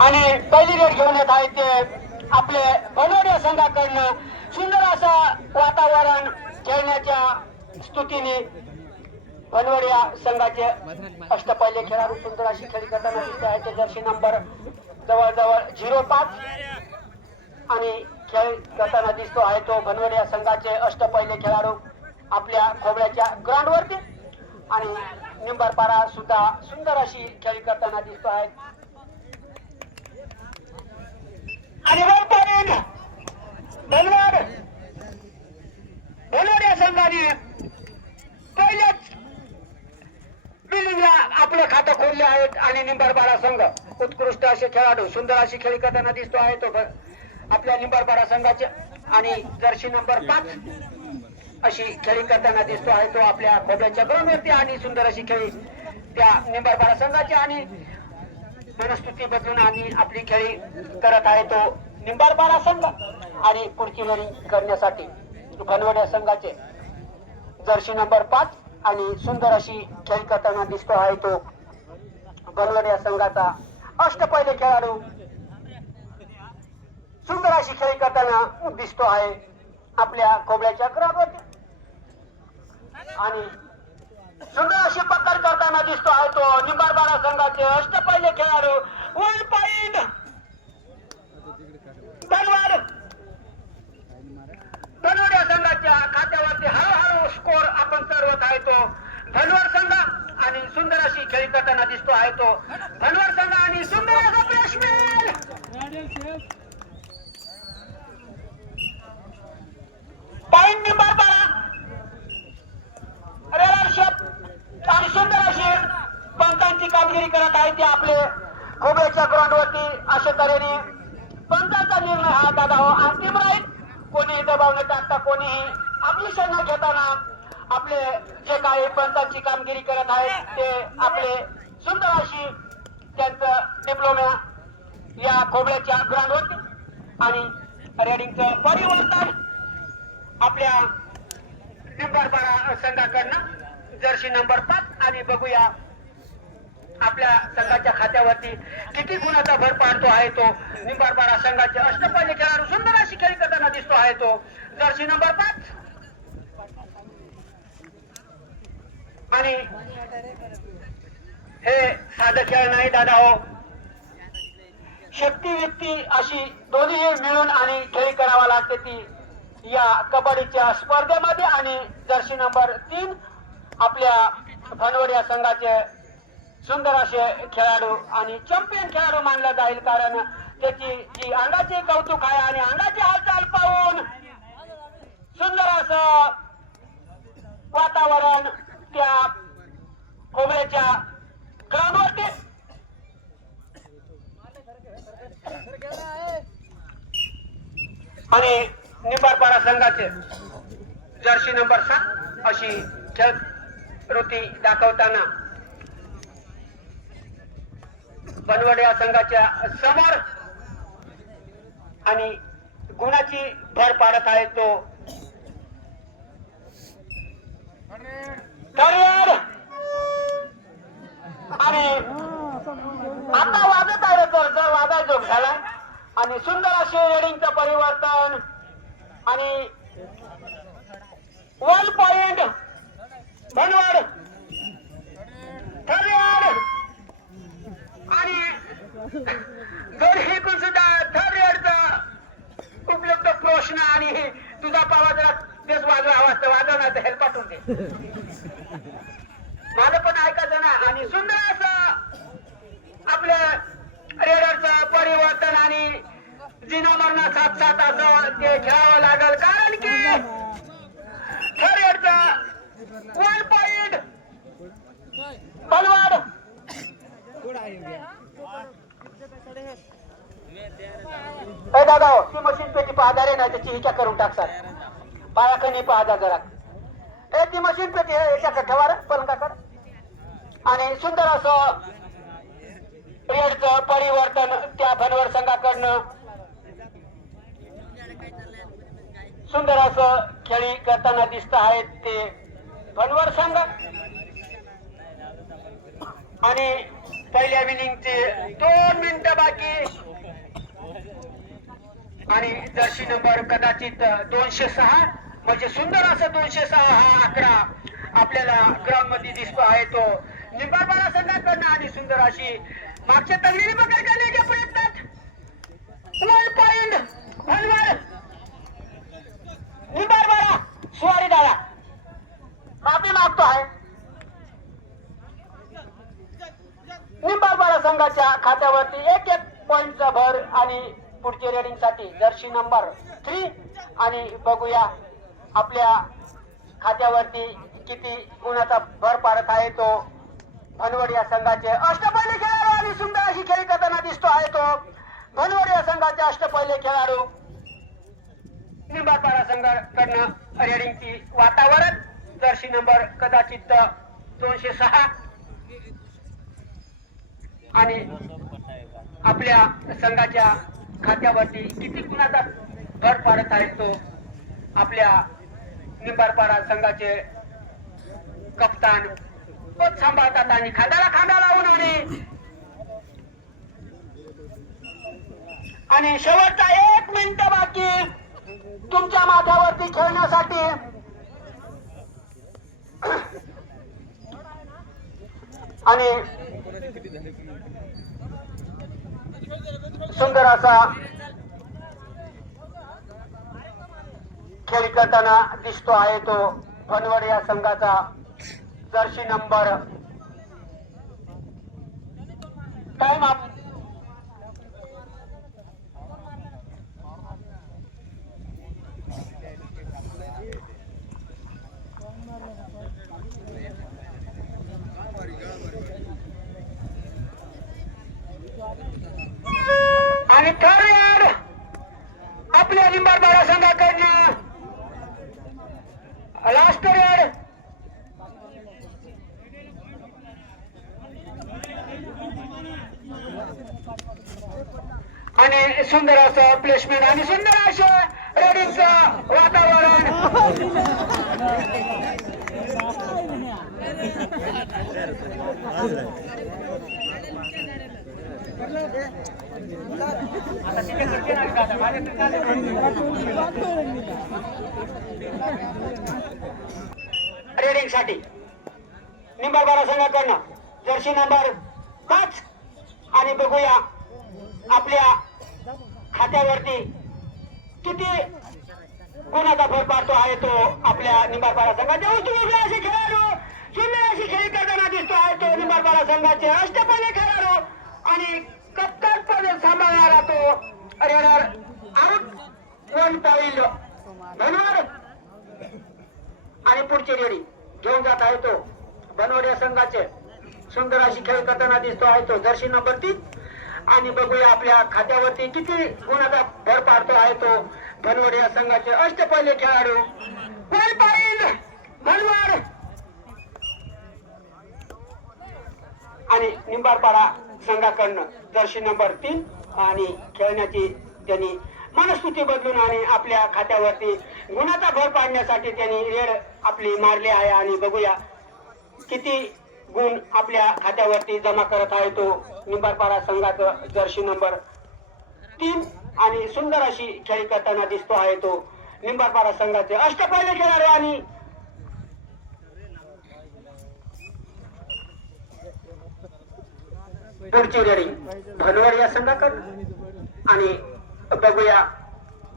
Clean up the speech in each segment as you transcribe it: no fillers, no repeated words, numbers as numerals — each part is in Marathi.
आणि पहिली रेड घेऊन येत आहेत ते आपले बनवड्या संघाकडनं सुंदर असं वातावरण खेळण्याच्या स्तुतीने बनवड्या संघाचे अष्टपैलू खेळाडू सुंदर अशी खेळी करताना दिसते आहे ते जर्सी नंबर जवळजवळ 05 आणि खेळ करताना दिसतो आहे तो बनवड्या संघाचे अष्टपैलू खेळाडू आपल्या खोबड्याच्या ग्राउंड वरती आणि निंबरपारा सुद्धा सुंदर अशी खेळी करताना दिसतो आहे आणि बनवड्या संघाने पहिल्याच बिलिंगला आपलं खातं खोलले आहेत आणि निंबरपारा संघ उत्कृष्ट असे खेळाडू सुंदर अशी खेळी करताना दिसतो आहे तो आपल्या निंबरपारा संघाचे आणि जर्सी नंबर 5 अशी खेळी करताना दिसतो आहे तो आपल्या खोबऱ्याच्या ग्राउंडवरती आणि सुंदर अशी खेळी त्या निंबरपारा संघाची आणि मनस्तुती बदलून आणि आपली खेळी करत आहे तो निंबरपारा संघ आणि पुढची लढी करण्यासाठी बनवड्या संघाचे जर्सी नंबर 5 आणि सुंदर अशी खेळी करताना दिसतो आहे तो बनवड्या संघाचा अष्टपैलू खेळाडू सुंदर अशी खेळी करताना दिसतो आहे आपल्या खोबऱ्याच्या ग्राउंडवरती आणि सुंदर अशी पकड करताना दिसतो आहे तो निंबरपारा संघाचे अष्टपैलू खेळाडू 1 पॉइंट बनवड्या संघाच्या खात्यावरती हळूहळू स्कोर आपण सर्वत आहे तो धनवर संघ आणि सुंदर अशी खेळी करताना दिसतो आहे तो धनवर संघ आणि सुंदर असा फ्लॅशमॅन पॉइंट निंबरपारा आणि सुंदर अशी पंचांची कामगिरी करत आहे ते आपले खोबऱ्याच्या ग्राउंडवरती अशा तऱ्हेने पंचांचा निर्णय हा दादा हो अंतिम राहील कोणीही दबाव न टाकता कोणीही आपली शरण घेताना आपले जे काही पंचांची कामगिरी करत आहेत ते आपले सुंदर अशी त्यांचं डिप्लोमा या खोबऱ्याच्या ग्राउंडवरती आणि रेडिंगचं परिवर्तन आपल्या निंबरपारा संघाकडनं जर्सी नंबर 5 आणि बघूया आपल्या संघाच्या खात्यावरती किती गुणाचा भर पाडतो आहे तो निंबरपारा संघाचे अष्टपैलू खेळाडू सुंदर अशी खेळी करताना दिसतो आहे तो जर्सी नंबर 5 आणि हे साधं खेळ नाही दादा हो शक्ती युक्ती अशी दोन्ही मिळून आणि खेळी करावा लागते ती या कबड्डीच्या स्पर्धेमध्ये आणि जर्सी नंबर 3 आपल्या बनवड्या संघाचे सुंदर असे खेळाडू आणि चॅम्पियन खेळाडू मानला जाईल कारण त्याची जी अंगाचे कौतुक आहे आणि अंगाची हालचाल पाहून सुंदर असं वातावरण त्या खोबऱ्याच्या ग्राउंडवरती आणि निंबरपारा संघाचे जर्सी नंबर 7 अशी खेळवृत्ती दाखवताना बनवड्या संघाच्या समोर आणि गुणाची भर पाडत आहे तो आणि आता वाजत आहे जर वाजायचो झाला आणि सुंदर असे रेडिंगचं परिवर्तन आणि 1 पॉइंट बनवड आणि दोन्ही सुद्धा थर्ड इयरचा उपलब्ध प्रश्न आणि तुझा पावा जरा तेच वाजवा आवाज वाजवणार तर हेल्प पाठवून दे माझं पण ऐकायचं ना आणि सुंदर असं आपल्या रेडरचं परिवर्तन आणि जिना मरणा 7-7 असं ते खेळावं लागल कारण की थर्ड इयरचा 1 पॉइंट बनवाड दादा ती मशीन पेटी पाहता रे नाही त्याची हिच्या करून टाकतात पायाखाली पाहता जरा ती मशीन पेटी याच्या ठेवा रे पलंगाकडे आणि सुंदर असं रेडचं परिवर्तन त्या बनवड संघाकडनं सुंदर असं खेळी करताना दिसत आहेत ते बनवड संघ आणि पहिल्या विनिंगचे 2 मिनिटं बाकी आणि जर्सी नंबर कदाचित 206 म्हणजे सुंदर असं 206 हा आकडा आपल्याला ग्राउंड मध्ये दिसतो आहे तो निंबाळपाडा संघाकडनं आणि सुंदर अशी मागच्या तगडीने पकड करण्याच्या प्रयत्नात 1 पॉइंट भनवर निंबाळपाडा स्वारी दादा माफी मागतो आहे निंबाळपाडा संघाच्या खात्यावरती 1-1 पॉइंटचा भर आणि पुढच्या रेडिंग साठी जर्सी नंबर 3 आणि बघूया आपल्या खात्यावरती किती गुणाचा भर पाडत आहे तो भनवड या संघाचे अष्टपैलू खेळाडू आणि सुंदर अशी खेळी करताना दिसतो आहे तो भनवड या संघाचे अष्टपैलू खेळाडू निंबाळपाडा संघाकडनं रेडिंगची वातावरण जर्सी नंबर कदाचित 206 आणि आपल्या संघाच्या खात्यावरती किती गुणाचा भर पाडत आहे तो आपल्या निंबाळपाडा संघाचे कप्तान पद सांभाळतात आणि खांद्याला खांदा लावून आणि शेवटचा 1 मिनिट बाकी तुमच्या माथ्यावरती खेळण्यासाठी आणि सुंदर असा खेळ करताना दिसतो आहे तो भनवड या संघाचा जर्सी नंबर टाइम अप आणि थर्ड आपल्या निंबाळपाडा संघाकडनं लास्ट रेड आणि सुंदर असं प्लेसमेंट आणि सुंदर असं रेडिंगचं वातावरण रेडिंग साठी निंबाळपाडा संघाकडनं जर्सी नंबर 5 आणि बघूया आपल्या खात्यावरती किती गुणाचा भर पाडतो आहे तो आपल्या निंबाळपाडा संघाचे उत्तम असे खेळाडू सुंदर अशी खेळी करताना दिसतो आहे तो निंबाळपाडा संघाचे अष्टपैलू खेळाडू आणि कप्तान पद सांभाळणारा तो रेडर आउट 1 पॉइंट धन्यवाद आणि पुढची रेडी घेऊन जात आहे तो भनवड या संघाचे सुंदर अशी खेळ करताना दिसतो आहे तो जर्सी नंबर 3 आणि बघूया आपल्या खात्यावरती किती गुणाचा भर पाडतो आहे तो भनवड या संघाचे अष्टपैलू खेळाडू 1 पॉइंट भनवड आणि निंबाळपाडा संघाकडनं जर्सी नंबर 3 आणि खेळण्याची त्यांनी मनस्थिती बदलून आणि आपल्या खात्यावरती गुणाचा भर पाडण्यासाठी त्यांनी रेड आपली मारली आहे आणि बघूया किती गुण आपल्या खात्यावरती जमा करत आहे तो निंबाळपाडा संघाचा जर्सी नंबर 3 आणि सुंदर अशी खेळी करताना दिसतो आहे तो निंबाळपाडा संघाचे अष्टपैलू खेळाडू आणि पुढची रेडिंग भनवड या संघाकडून आणि बघूया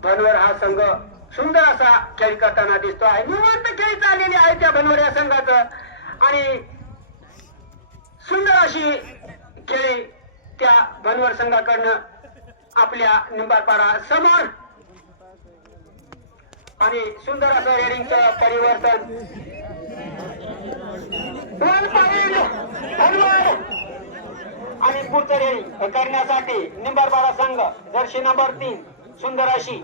भनवड हा संघ सुंदर असा खेळ करताना दिसतो आहे निवांत खेळ चाललेली आहे त्या भनवड या संघाचं आणि सुंदर अशी खेळी त्या भनवड संघाकडनं आपल्या निंबाळपाडा समोर आणि सुंदर असं रेडिंगचं परिवर्तन 1 पॉइंट भनवड आणि पुढचं रेडिंग करण्यासाठी निंबाळपाडा संघ जर्सी नंबर 3 सुंदर अशी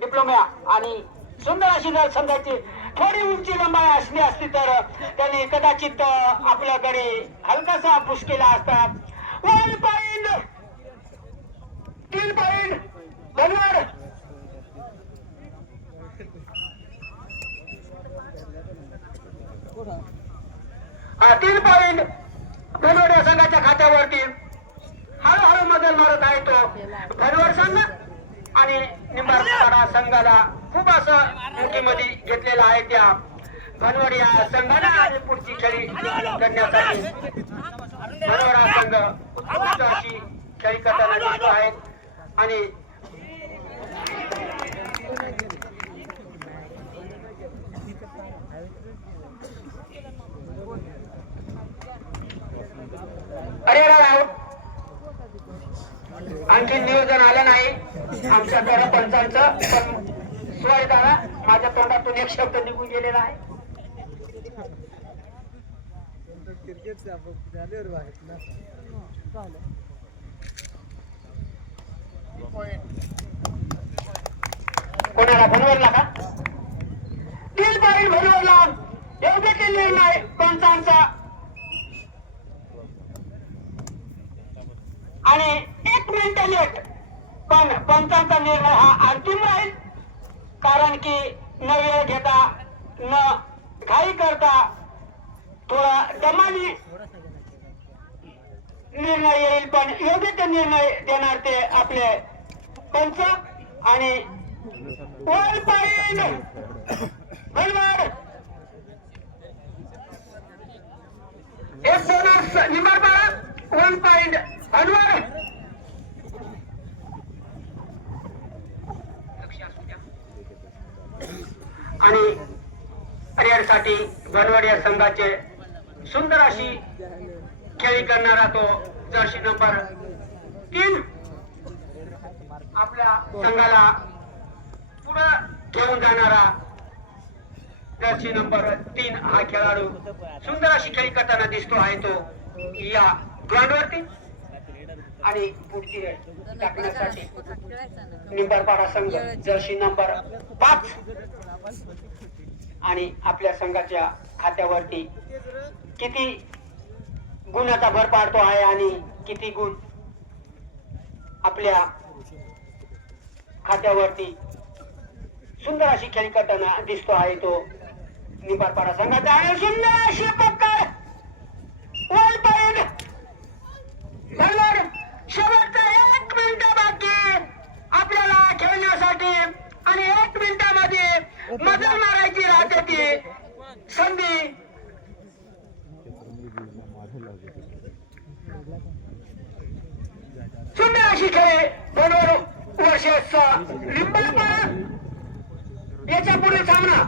डिप्लोमा आणि सुंदर अशी जर संघाची थोडी उंची लंबाई असली असती तर त्यांनी कदाचित आपल्याकडे हलकासा पुश केला असता 1 पॉइंट 3 पॉइंट भनवड तीन पॉइंट भनवड या संघाच्या खात्यावर धनवर संघ आणि निंबाळपाडा संघाला खूप असं मुठीमध्ये घेतलेलं आहे. त्या धनवर या संघाला आणि पुढची खेळी करण्यासाठी धनवर हा संघ उत्कृष्ट अशी खेळी करताना दिसतो आहे. आणि अरे आउट आणखी नियोजन आलं नाही आमच्या सरपंचांचं, पण सुवारीदारा माझ्या तोंडातून एक शब्द निघून गेलेला आहे. कोणाला भनवरला का? 3 पॉईंट भनवरला. योग्य ते निर्णय पंचांचा आणि 1 मिनिट लेट, पण पंचांचा निर्णय हा अंतिम राहील. कारण की न वेळ घेता न घाई करता थोडा दमाने निर्णय येईल, पण योग्य ते निर्णय देणार ते आपले पंच. आणि 1 पॉईंट भनवर, एक बोनस निंबाळपाडा. 1 पॉईंट भनवर. आणि रेडसाठी भनवड या संघाचे सुंदर अशी खेळी करणारा तो जर्सी नंबर 3 आपल्या संघाला पुढे घेऊन जाणारा जर्सी नंबर 3 हा खेळाडू सुंदर अशी खेळी करताना दिसतो आहे तो या ग्राउंडवरती. आणि पुढची रेड टाकण्यासाठी निंबाळपाडा संघ जर्सी नंबर 5 आणि आपल्या संघाच्या खात्यावरती किती गुणाचा भर पाडतो आहे आणि किती गुण आपल्या खात्यावरती सुंदर अशी खेळी करताना दिसतो आहे तो निंबाळपाडा संघाचा. आणि सुंदर अशी पक्कड 1 पॉईंट भनवर. शेवटचा 1 मिनिट बाकी आपल्याला खेळण्यासाठी आणि 1 मिनिटामध्ये मजल मारायची राहते ती संधी. सुंदर अशी खेळी भनवर वर्षेस निंबाळपाडा. याच्या पुढील सामना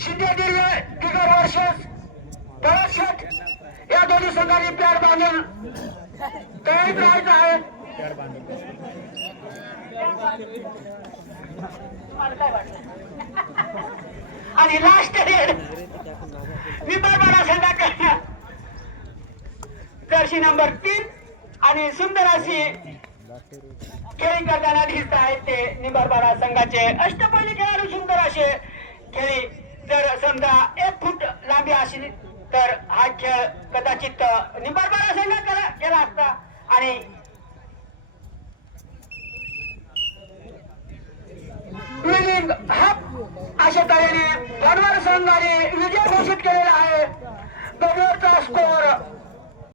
शिंदे दिगर वर्षेस दळशेठ या दोन्ही संघांनी प्यार बांधून तयारीत राहायचं आहे. आणि लास्ट रेड निंबाळपाडा संघाकडनं जर्सी नंबर 3 आणि सुंदर अशी खेळी करताना दिसत आहेत ते निंबाळपाडा संघाचे अष्टपैलू खेळाडू. सुंदर असे खेळी जर समजा 1 फूट लांबी असली तर हा खेळ कदाचित निंबाळपाडा संघात केला असता. आणि विनिंग हाफ अशा तऱ्हेने धनवर संघाने विजय घोषित केलेला आहे. धनवरचा स्कोर